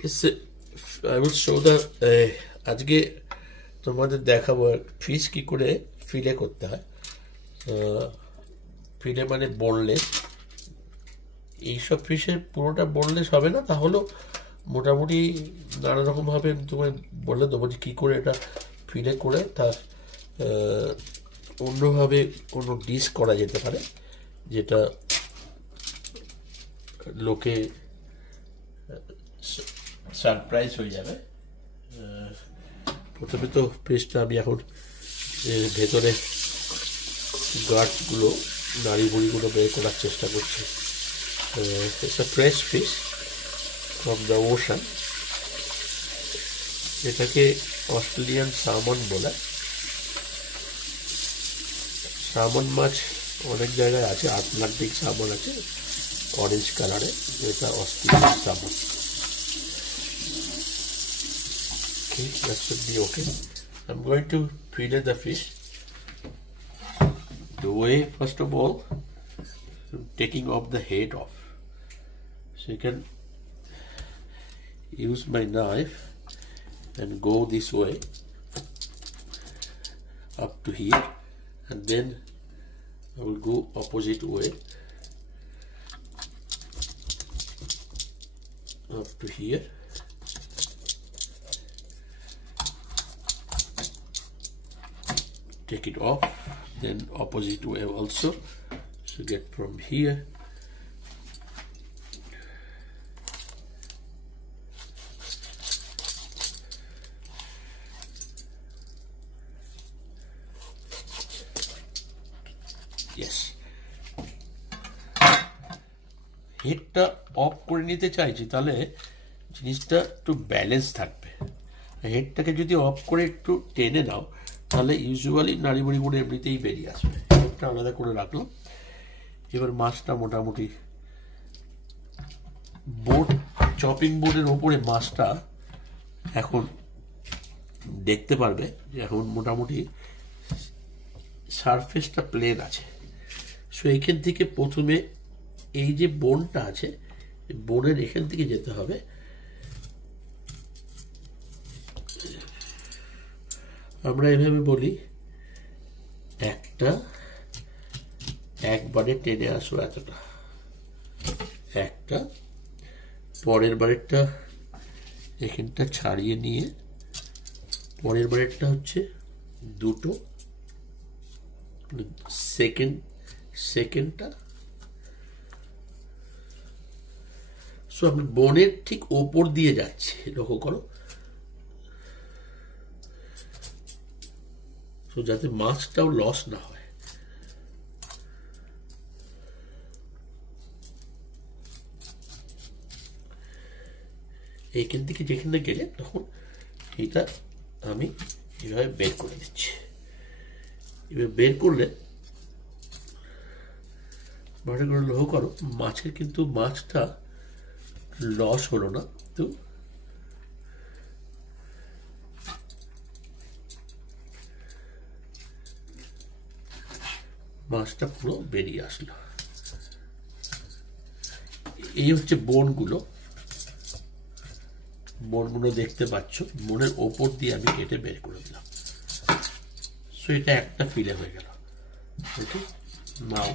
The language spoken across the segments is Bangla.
I will show the আজকে তোমাদের দেখাবো ফিশ কি করে ফিলে করতে হয়। ফিলে মানে বোনলেস। এইসব ফিশের পুরোটা বোনলেস হবে না, তাহলেও মোটামুটি নানা রকমভাবে তোমায় বলে দেবো যে কী করে এটা ফিলে করে তার অন্যভাবে কোনো ডিশ করা যেতে পারে, যেটা লোকে সারপ্রাইজ হয়ে যাবে। প্রথমে তো ফিশটা আমি এখন ভেতরে গার্ডগুলো নাড়িভুড়িগুলো বের করার চেষ্টা করছি। It's a fresh fish from the ocean. এটাকে অস্ট্রেলিয়ান সালমন বলে। সালমন মাছ অনেক জায়গায় আছে, আটলান্টিক সালমন আছে অরেঞ্জ কালারে, এটা Australian salmon. Okay, that should be okay. I'm going to fillet the fish. The way, first of all, I'm taking off the head off. So you can use my knife and go this way up to here, and then I will go opposite way up to here. Take it off, then opposite way also. So get from here yes, হেডটা অফ করে নিতে চাইছি, তাহলে জিনিসটা একটু ব্যালেন্স থাকবে। হেডটাকে যদি অফ করে একটু টেনে নাও, তাহলে ইউজুয়ালি নাড়িবুড়িগুলো এমনিতেই বেরিয়ে আসবে। একটা আলাদা করে রাখলাম। এবার মাছটা মোটামুটি চপিং বোর্ডের ওপরে মাছটা এখন দেখতে পারবে যে এখন মোটামুটি সারফেসটা প্লেন আছে। সো এইখান থেকে প্রথমে এই যে বোনটা আছে, বোনের এখান থেকে যেতে হবে। আমরা এভাবে বলি, একবারে টেনে আসো এতটা, একটা পরের বারেরটা এখানটা ছাড়িয়ে নিয়ে পরের বারেরটা হচ্ছে দুটো, সেকেন্ডটা। সো আমি বোনের ঠিক ওপর দিয়ে যাচ্ছি, লক্ষ্য করো, যাতে মাছটাও লস না হয়। এইখান থেকে যেখানে গেলে তখন এটা আমি এভাবে বের করে দিচ্ছি। এবার বের করলে ভালো করে লক্ষ্য করো, মাছের কিন্তু মাছটা লস হলো না, তো মাছটা পুরো বেরিয়ে আসলো। এই হচ্ছে বোনগুলো দেখতে পাচ্ছ, বোনের ওপর দিয়ে আমি কেটে বের করে দিলাম। সো এটা একটা ফিলে হয়ে গেল। ওকে, নাও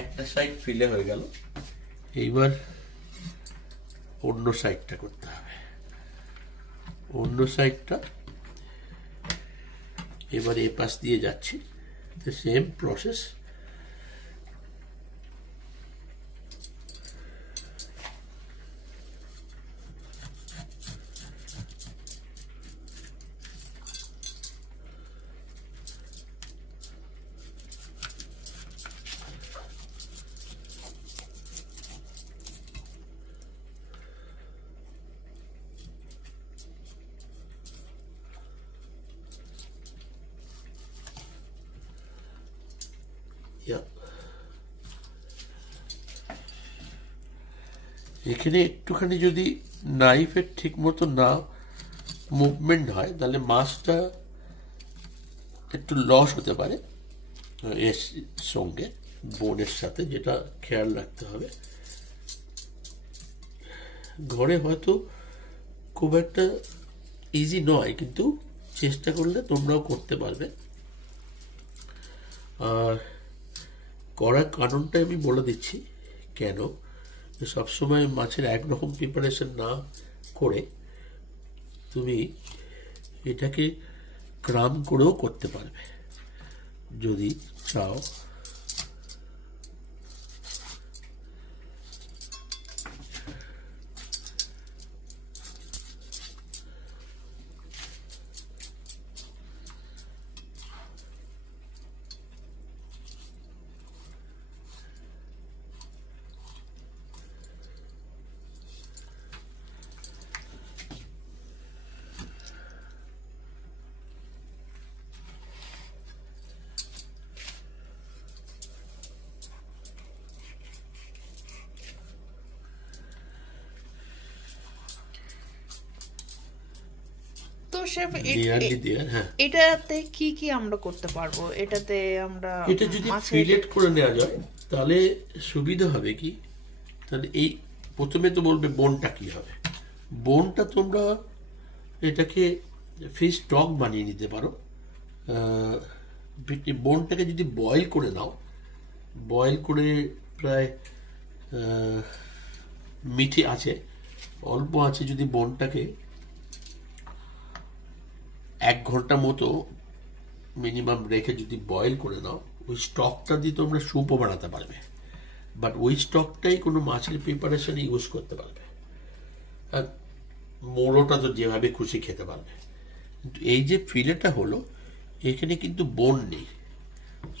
একটা সাইড ফিলে হয়ে গেল। এইবার অন্য সাইডটা করতে হবে। অন্য সাইডটা এবার এ পাশ দিয়ে যাচ্ছি, সেম প্রসেস। এখানে একটুখানি যদি নাইফের ঠিক মতো না মুভমেন্ট হয়, তাহলে মাছটা একটু লস হতে পারে এর সঙ্গে। বোনের সাথে, যেটা খেয়াল রাখতে হবে। ঘরে হয়তো খুব একটা ইজি নয়, কিন্তু চেষ্টা করলে তোমরাও করতে পারবে। আর করার কারণটা আমি বলে দিচ্ছি কেন। সবসময় মাছের একরকম প্রিপারেশন না করে তুমি এটাকে ক্রাম করেও করতে পারবে যদি চাও। তো শেফ হ্যাঁ, এটাতে কি কি আমরা করতে পারবো? এটাতে আমরা এটা যদি ফিলেট করে নেওয়া যায় তাহলে সুবিধা হবে কি, তাহলে এই প্রথমে তো বলবে বোনটা কি হবে। বোনটা তোমরা এটাকে ফিশ স্টক বানিয়ে নিতে পারো। বোনটাকে যদি বয়েল করে নাও, বয়েল করে প্রায় মিঠে আছে, অল্প আছে, যদি বোনটাকে 1 ঘন্টা মতো মিনিমাম রেখে যদি বয়েল করে নাও, ওই স্টকটা দিয়ে তোমরা স্যুপও বানাতে পারবে। বাট ওই স্টকটাই কোনো মাছের প্রিপারেশনে ইউজ করতে পারবে। আর মোড়োটা তো যেভাবে খুশি খেতে পারবে। কিন্তু এই যে ফিলেটা হলো, এখানে কিন্তু বোন নেই,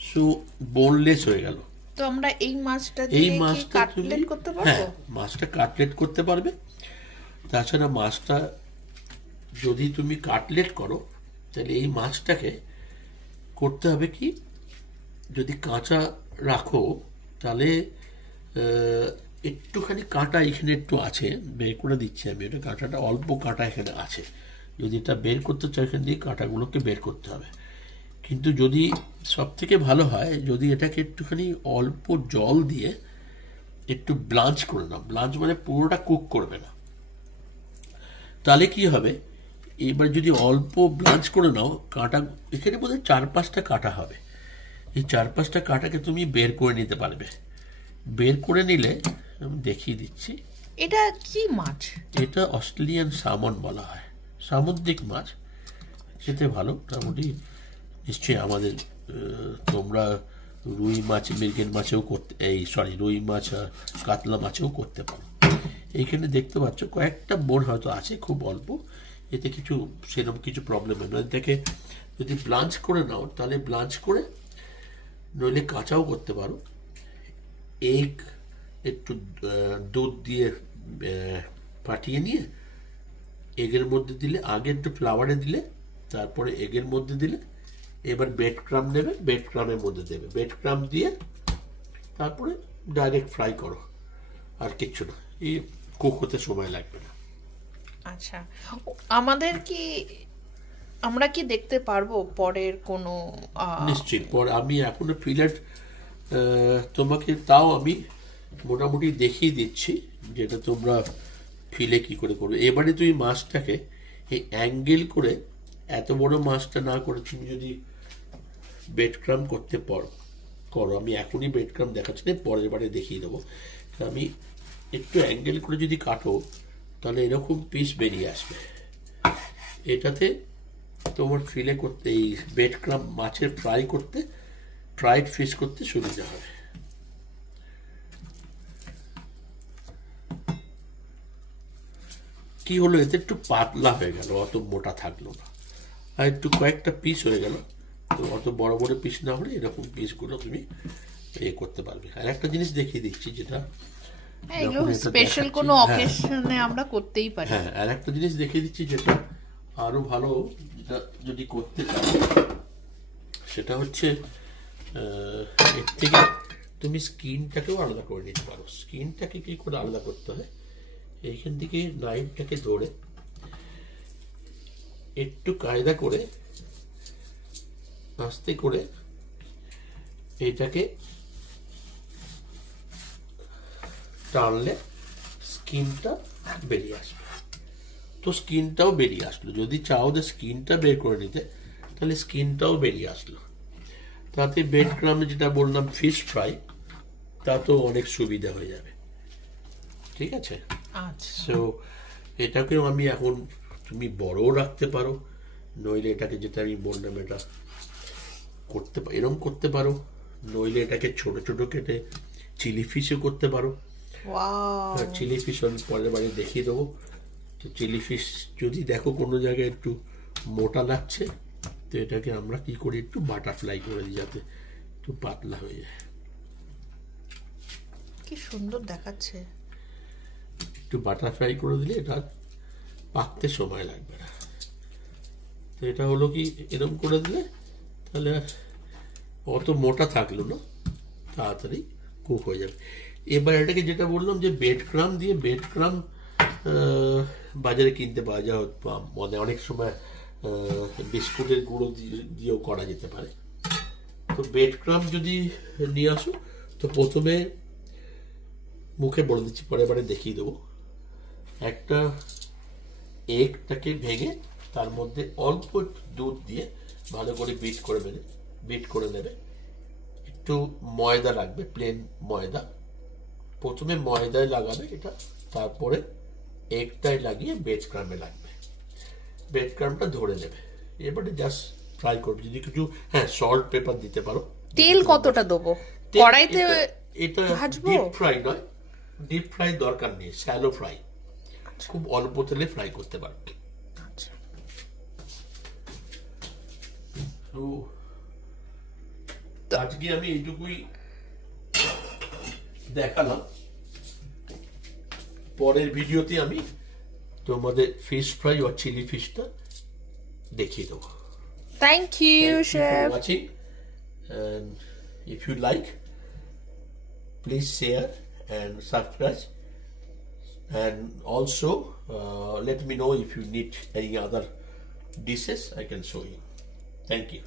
সো বোনলেস হয়ে গেল। তো আমরা এই মাছটা দিয়ে কি কাটলেট করতে পারবো? হ্যাঁ, মাছটা কাটলেট করতে পারবে। তাছাড়া মাছটা যদি তুমি কাটলেট করো, তাহলে এই মাছটাকে করতে হবে কি, যদি কাঁচা রাখো তাহলে একটুখানি কাঁটা এখানে একটু আছে, বের করে দিচ্ছি আমি। এটা কাঁটাটা অল্প কাঁটা এখানে আছে, যদি এটা বের করতে চাও এখান দিয়ে কাঁটাগুলোকে বের করতে হবে। কিন্তু যদি সব থেকে ভালো হয় যদি এটাকে একটুখানি অল্প জল দিয়ে একটু ব্লাঞ্চ করে নাও। ব্লাঞ্চ মানে পুরোটা কুক করবে না, তাহলে কি হবে, এবার যদি অল্প ব্লাঞ্চ করে নাও, কাঁটা এখানে বোধহয় 4-5টা কাঁটা হবে, এই 4-5টা কাঁটাকে তুমি বের করে নিতে পারবে। বের করে নিলে আমি দেখিয়ে দিচ্ছি। এটা কি মাছ? এটা অস্ট্রেলিয়ান সামন বলা হয়, সামুদ্রিক মাছ, খেতে ভালো মোটামুটি। নিশ্চয়ই আমাদের তোমরা রুই মাছ, মৃগেল মাছেও করতে, রুই মাছ আর কাতলা মাছেও করতে পারো। এইখানে দেখতে পাচ্ছ কয়েকটা বোন হয়তো আছে, খুব অল্প, এতে কিছু সেরকম কিছু প্রবলেম হয় না। এটাকে যদি ব্লাঞ্চ করে নাও তাহলে ব্লাঞ্চ করে, নইলে কাঁচাও করতে পারো। এগ একটু দুধ দিয়ে ফাটিয়ে নিয়ে এগের মধ্যে দিলে, আগে একটু ফ্লাওয়ারে দিলে, তারপরে এগের মধ্যে দিলে, এবার ব্রেড ক্রাম নেবে, ব্রেড ক্রামের মধ্যে দেবে, ব্রেড ক্রাম দিয়ে তারপরে ডাইরেক্ট ফ্রাই করো, আর কিচ্ছু না, এই কুক হতে সময় লাগবে না। আচ্ছা, আমরা কি দেখতে পারবো পরের কোনো? নিশ্চয়ই, পরে আমি এখনো ফিলেট তোমাকে তাও আমি মোটামুটি দেখিয়ে দিচ্ছি, যেটা তোমরা ফিলে কি করে করবে। এবারে তুমি মাছটাকে এই অ্যাঙ্গেল করে, এত বড় মাছটা না করে তুমি যদি ব্রেড ক্রাম করতে করো, আমি এখনই ব্রেড ক্রাম দেখাচ্ছি না, পরের বারে দেখিয়ে দেবো। আমি একটু অ্যাঙ্গেল করে যদি কাটো তাহলে এরকম পিস বেরিয়ে আসবে। এটাতে তোমার ফিলে করতে, এই ব্রেড ক্রাম মাছের ফ্রাইড ফিশ করতে সুবিধা হবে। কি হলো, এতে একটু পাতলা হয়ে গেল, অত মোটা থাকলো না, আর একটু কয়েকটা পিস হয়ে গেল। তো অত বড় বড় পিস না হলে এরকম পিসগুলো তুমি করতে পারবে। আর একটা জিনিস দেখিয়ে দিচ্ছি, যেটা স্পেশাল কোনো অকেশনে আমরা করতেই পারি। হ্যাঁ, আর একটা জিনিস দেখিয়ে দিচ্ছি যেটা আরো ভালো, যেটা যদি করতে চাও, সেটা হচ্ছে এর থেকে তুমি স্কিনটাকেও আলাদা করে নিতে পারো। স্কিনটাকে কি করে আলাদা করতে হয়, এইখান থেকে নাইফটাকে ধরে একটু কায়দা করে আস্তে করে এটাকে টানলে স্কিনটা বেরিয়ে আসবে। তো স্কিনটাও বেরিয়ে আসলো। যদি চাও যে স্কিনটা বের করে নিতে, তাহলে স্কিনটাও বেরিয়ে আসলো। তাতে ব্রেড ক্রাম যেটা বললাম ফিশ ফ্রাই, তা তো অনেক সুবিধা হয়ে যাবে। ঠিক আছে, আচ্ছা সো এটাকেও আমি এখন তুমি বড়ও রাখতে পারো, নইলে এটাকে যেটা আমি বললাম এটা করতে এরকম করতে পারো, নইলে এটাকে ছোট ছোট কেটে চিলি ফিশও করতে পারো। ওয়াও চিলি ফিশ আমি পরের বারে দেখিয়ে দেবো। তো চিলি ফিশ যদি দেখো কোনো জায়গায় একটু মোটা লাগছে, তো এটাকে আমরা কি করি, একটু বাটারফ্লাই করে দিই যাতে একটু পাতলা হয়ে যায়। কি সুন্দর দেখাচ্ছে। একটু বাটারফ্লাই করে দিলে এটা পাকতে সময় লাগবে না। তো এটা হলো কি, এরকম করে দিলে তাহলে আর অত মোটা থাকলো না, তাড়াতাড়ি কুক হয়ে যাবে। এবার এটাকে যেটা বললাম যে ব্রেড ক্রাম দিয়ে, ব্রেড ক্রাম বাজারে কিনতে পাওয়া যায়, মানে অনেক সময় বিস্কুটের গুঁড়ো দিয়েও করা যেতে পারে। তো ব্রেড ক্রাম যদি নিয়ে আসো, তো প্রথমে মুখে বলে দিচ্ছি, পরে এবারে দেখিয়ে দেবো। একটা এগটাকে ভেঙে তার মধ্যে অল্প একটু দুধ দিয়ে ভালো করে বিট করে নেবে। একটু ময়দা লাগবে, প্লেন ময়দা। প্রথমে ময়দায় লাগাবে এটা, তারপরে এগটাই লাগিয়ে ব্রেড ক্রামে লাগবে। ব্রেড ক্রামটা ধরে নেবে, এবারে জাস্ট ফ্রাই করবে। যদি কিছু সল্ট পেপার দিতে পারো। তেল কতটা দেবো কড়াইতে? এটা ভাজবো? ডিপ ফ্রাই নয়, ডিপ ফ্রাই দরকার নেই, শ্যালো ফ্রাই, খুব অল্প তেলে ফ্রাই করতে পারবে। আচ্ছা তো আজকে আমি এইটুকুই দেখালাম। পরের ভিডিওতে আমি তোমাদের ফিশ ফ্রাই ও চিলি ফিশটা দেখিয়ে দেবো। Thank you chef. Watching, and if you like, please share and subscribe, and also let me know if you need any other dishes I can show you. Thank you.